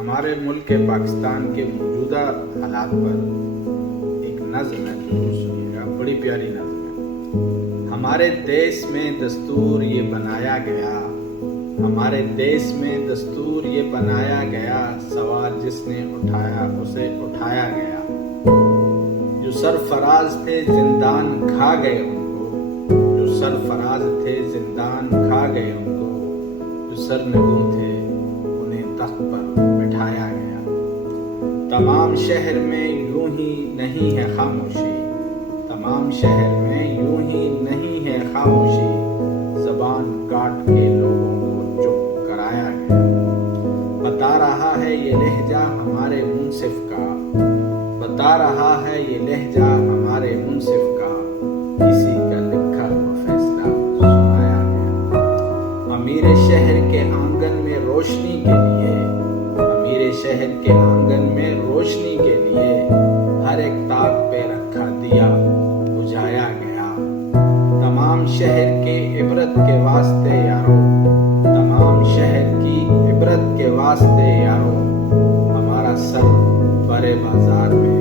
ہمارے ملک پاکستان کے موجودہ حالات پر ایک نظم ہے جو سنیے گا، بڑی پیاری نظم ہے۔ ہمارے دیس میں دستور یہ بنایا گیا، ہمارے دیس میں دستور یہ بنایا گیا، سوال جس نے اٹھایا اسے اٹھایا گیا۔ جو سرفراز تھے زندان کھا گئے ان کو، جو سرفراز تھے زندان کھا گئے ان کو، جو سرنگوں تھے انہیں تخت پر بٹھایا گیا۔ تمام شہر میں یوں ہی نہیں ہے خاموشی، تمام شہر میں یوں ہی نہیں ہے خاموشی، زبان کاٹ کے لوگوں کو چپ کرایا گیا۔ بتا رہا ہے یہ لہجہ ہمارے منصف کا، بتا رہا ہے یہ لہجہ ہمارے منصف کا، کسی کا لکھا ہوا فیصلہ سنایا گیا۔ امیر شہر کے آنگن میں روشنی کے لیے، امیر شہر کے آنگن میں روشنی کے لیے، ہر ایک طاق پہ رکھا دیا بجھایا گیا۔ تمام شہر کے عبرت کے واسطے یارو، تمام شہر کی عبرت کے واسطے یارو، ہمارا سر بڑے بازار میں